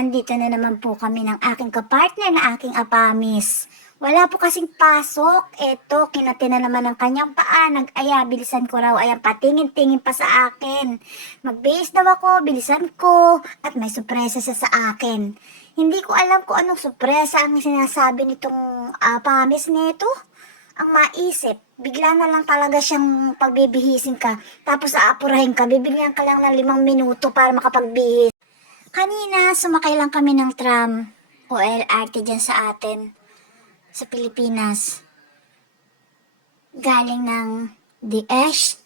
andito na naman po kami ng aking kapartner na aking apamis. Wala po kasing pasok. Eto, kinati na naman ng kanyang paa. Nag-aya, bilisan ko raw. Ayan, patingin-tingin pa sa akin. Magbihis daw ako, bilisan ko. At may sorpresa siya sa akin. Hindi ko alam kung anong sorpresa ang sinasabi nitong apamis nito. Ang maisip, bigla na lang talaga siyang pagbibihisin ka. Tapos aapurahin ka, bibigyan ka lang ng 5 minuto para makapagbihis. Kanina, sumakay lang kami ng tram o LRT dyan sa atin, sa Pilipinas. Galing ng The East.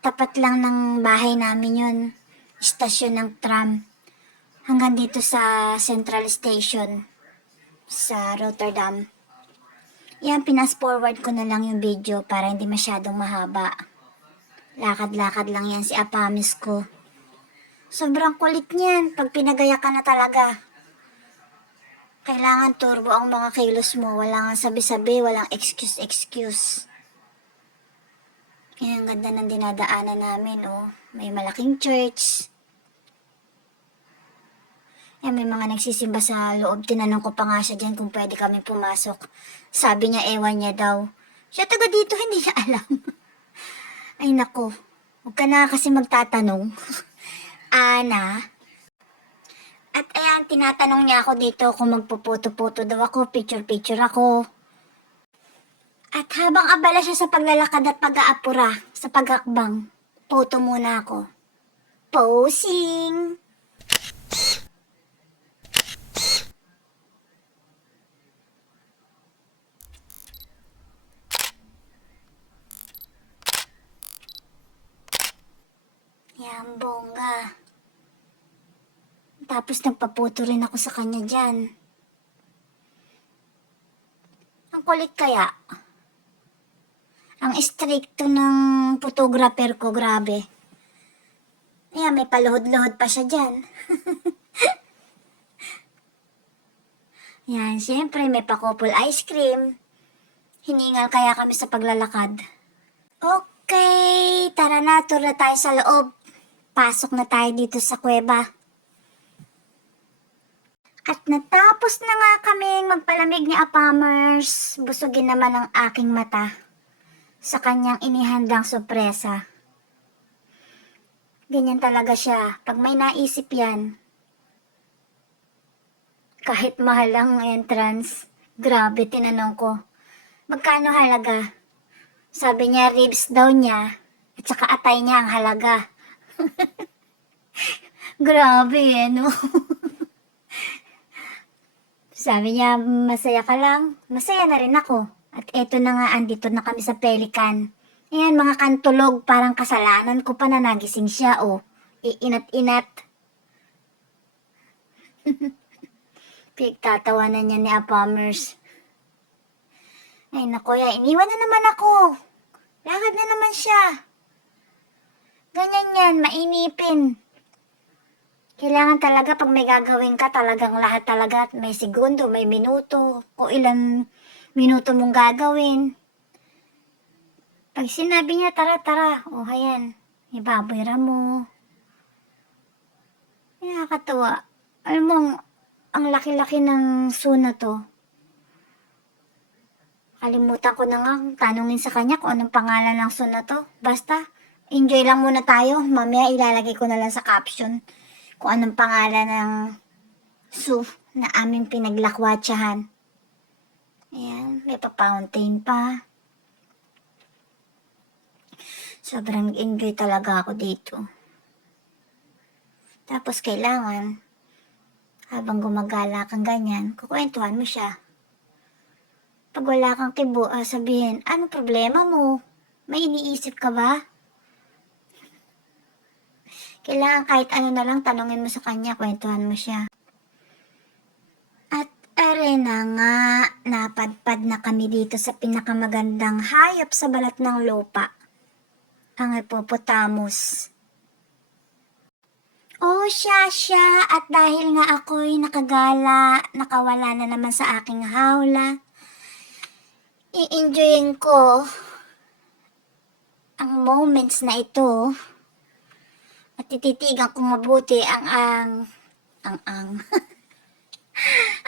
Tapat lang ng bahay namin yun. Istasyon ng tram. Hanggang dito sa Central Station sa Rotterdam. Yan, pinas-forward ko na lang yung video para hindi masyadong mahaba. Lakad-lakad lang yan si apamis ko. Sobrang kulit niyan pag pinagaya ka na talaga. Kailangan turbo ang mga kilos mo. Walang sabi-sabi, walang excuse. Yan, ang ganda ng dinadaanan namin, oh. May malaking church. Yan, may mga nagsisimba sa loob. Tinanong ko pa nga siya dyan kung pwede kami pumasok. Sabi niya, ewan niya daw. Siya taga dito, hindi niya alam. Ay nako, huwag ka na kasi magtatanong. Ana. At ayan, tinatanong niya ako dito kung magpuputo-puto daw ako, picture-picture ako. At habang abala siya sa paglalakad at pag-aapura, sa pag-akbang, photo muna ako. Posing! Yan, bongga. Tapos nagpaputo rin ako sa kanya dyan. Ang kulit kaya. Ang stricto ng photographer ko, grabe. Ayan, may paluhod-luhod pa siya dyan. Yan, syempre may pa-couple ice cream. Hiningal kaya kami sa paglalakad. Okay, tara na, tour na tayo sa loob. Pasok na tayo dito sa kuweba. At natapos na nga kaming magpalamig ni Apamers. Busugin naman ang aking mata sa kanyang inihandang sorpresa. Ganyan talaga siya. Pag may naisip yan, kahit mahal ang entrance, grabe, tinanong ko, magkano halaga? Sabi niya, ribs daw niya, at saka atay niya ang halaga. Grabe, no? Sabi niya, masaya ka lang? Masaya na rin ako. At eto na nga, andito na kami sa Pelican. Ayan, mga kantulog, parang kasalanan ko pa na nagising siya, oh. Iinat-inat. Pigtatawanan niya ni Apamers. Ay, naku, ya, iniwan na naman ako. Lakad na naman siya. Ganyan yan, mainipin. Kailangan talaga pag may gagawin ka, talagang lahat talaga, may segundo, may minuto, kung ilang minuto mong gagawin. Pag sinabi niya, tara, o ayan, ibaboyra mo. Nakakatuwa. Alam mo, ang laki-laki ng suna to. Kalimutan ko na nga tanungin sa kanya kung anong pangalan ng suna to. Basta, enjoy lang muna tayo. Mamaya ilalagay ko na lang sa caption kung anong pangalan ng zoo na aming pinaglakwatsahan. Ayan, may pa-fountain pa. Sobrang enjoy talaga ako dito. Tapos kailangan, habang gumagala kang ganyan, kukwentuhan mo siya. Pag wala kang kibo, sabihin, ano problema mo? May iniisip ka ba? Kailangan kahit ano na lang, tanongin mo sa kanya, kwentuhan mo siya. At na nga, napadpad na kami dito sa pinakamagandang hayop sa balat ng lupa. Ang hippopotamus. Oh, siya. At dahil nga ako'y nakagala, nakawala na naman sa aking hawla, i-enjoyin ko ang moments na ito at ititigan kong mabuti ang Ang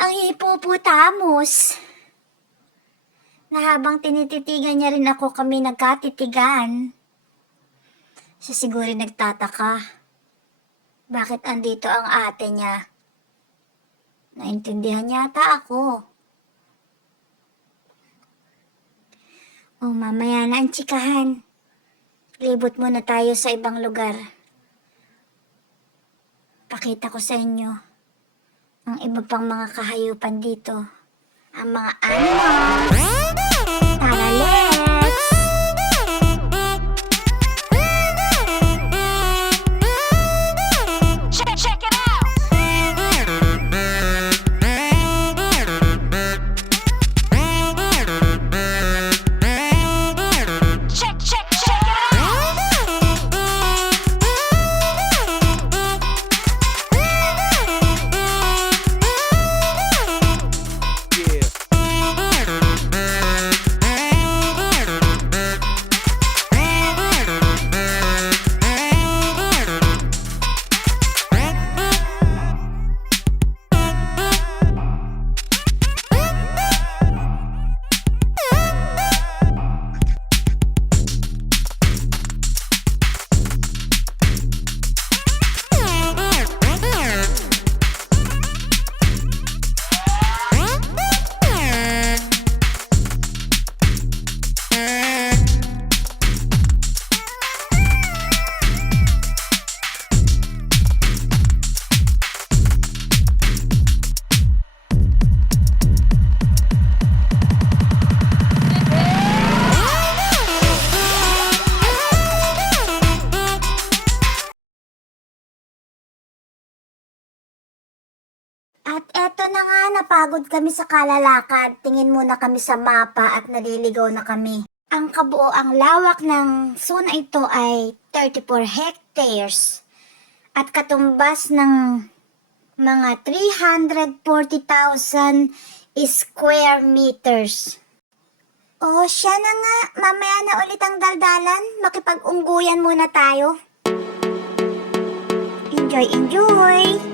ang hippopotamus. Na habang tinititigan niya rin ako, kami nagkatitigan. Siya siguro nagtataka. Bakit andito ang ate niya? Naintindihan yata ako. O mamaya na ang tsikahan. Libot muna tayo sa ibang lugar. Pakita ko sa inyo ang iba pang mga kahayupan dito. Ang mga animals. Tara, let's! Check it out! Check it out! At eto na nga, napagod kami sa kalalakad. Tingin muna kami sa mapa at naliligaw na kami. Ang kabuoang lawak ng zoo na ito ay 34 hectares at katumbas ng mga 340,000 square meters. Oh, siya na nga. Mamaya na ulit ang daldalan. Makipag-ungguyan muna tayo. Enjoy, enjoy!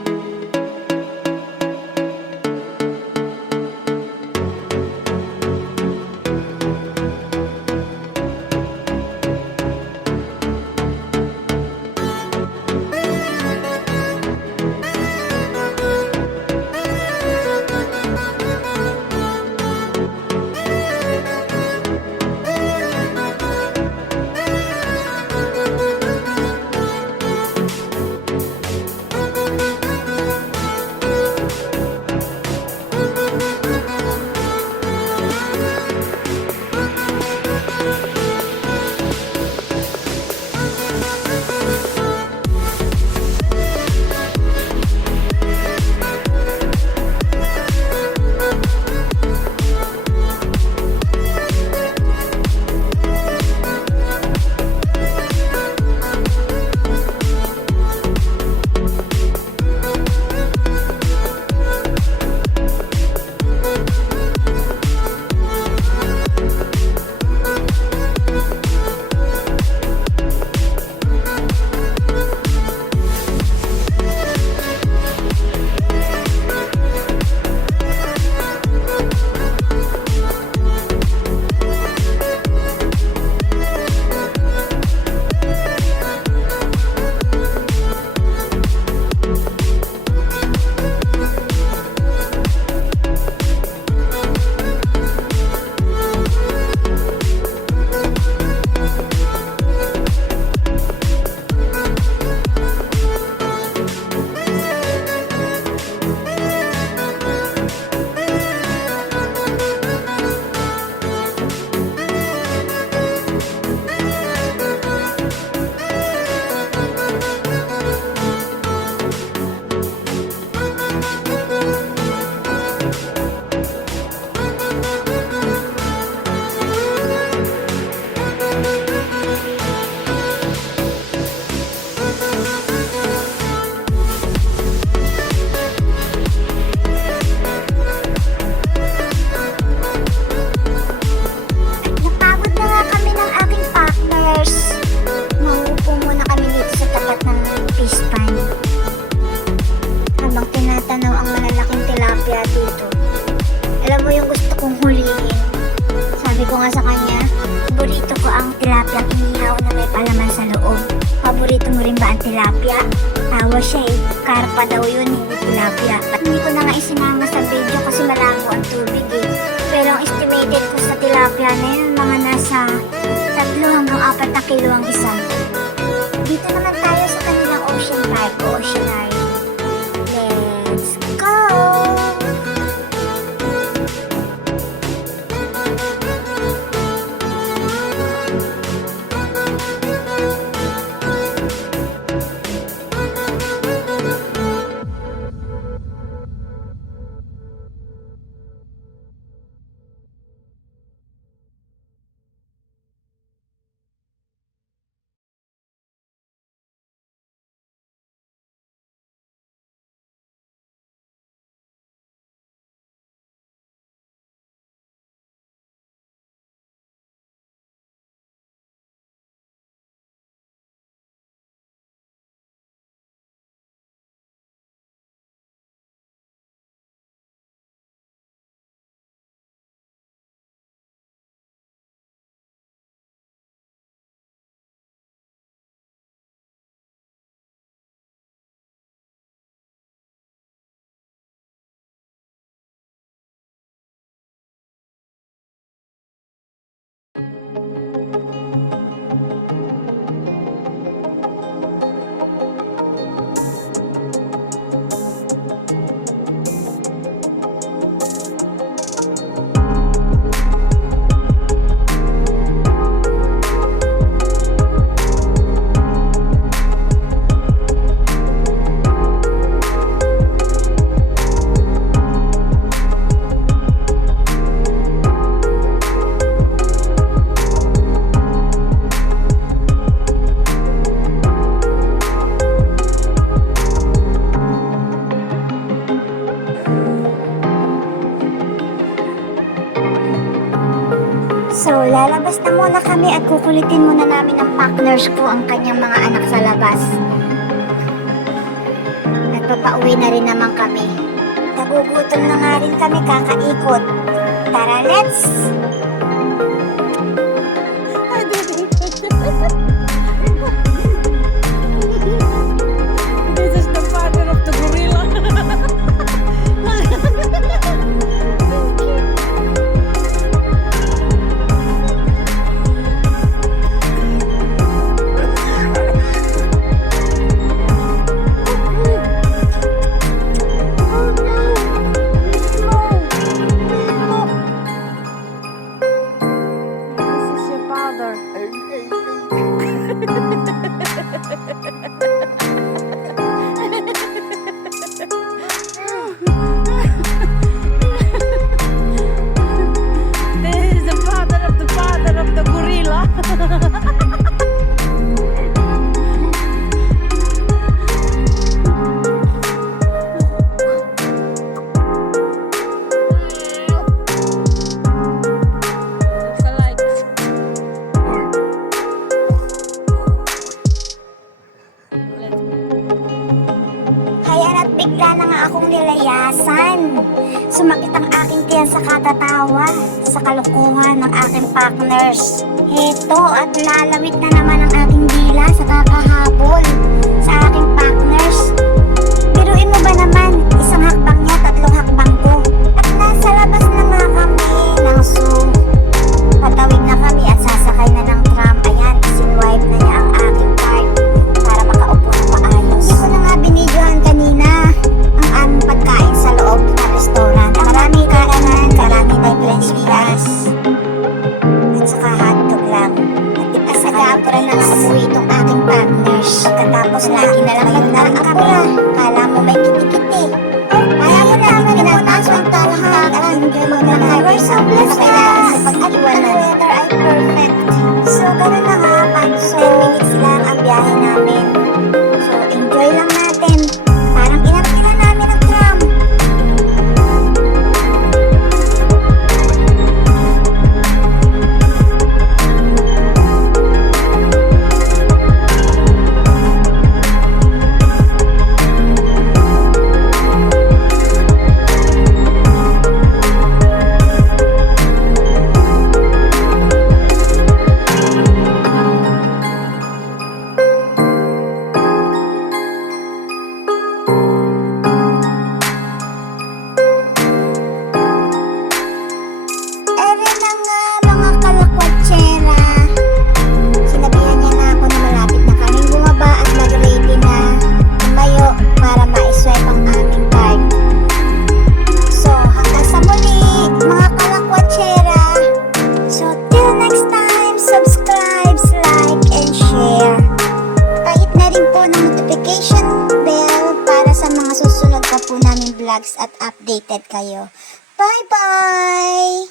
Sabi ko nga sa kanya, paborito ko ang tilapia inihaw na may palaman sa loob. Paborito mo rin ba ang tilapia? Tawa siya eh, karpa daw yun, hindi tilapia. At hindi ko na nga isinama sa video kasi malabo ang tubig eh. Pero ang estimated ko sa tilapia na yun, mga nasa 3 hanggang 4 na kilo ang isa. Dito naman tayo sa kanilang ocean park, Oceanary. Let's go! So, lalabas na muna kami at kukulitin muna namin ng partners ko ang kanyang mga anak sa labas. Nagpapauwi na rin naman kami. Nagugutom na nga rin kami kakaikot. Tara, let's! This is the father of the gorilla. Bigla na nga akong nilayasan. Sumakit ang aking tiyan sa katatawa, sa kalukuhan ng aking partners. Heto at lalawit na naman ang aking dila sa kakahabol sa aking partners. Biruin mo ba naman, isang hakbang niya, 3 hakbang ko. At nasa labas na nga kami ng zoo. Patawid na kami at sasakay na ng tram. Ayan, sinwipe na niya ang aking card para makaupo na maayos. Hindi ko na nga binidyohan kanina ang aming pagkain sa loob ng restaurant. Marami kainan, marami may French fries. At saka hotdog lang. At di pa sa gapura na nga umuwi itong aking partner. vlogs at updated kayo. Bye-bye!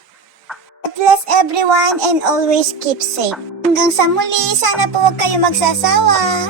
God bless everyone and always keep safe. Hanggang sa muli, sana po huwag kayo magsasawa.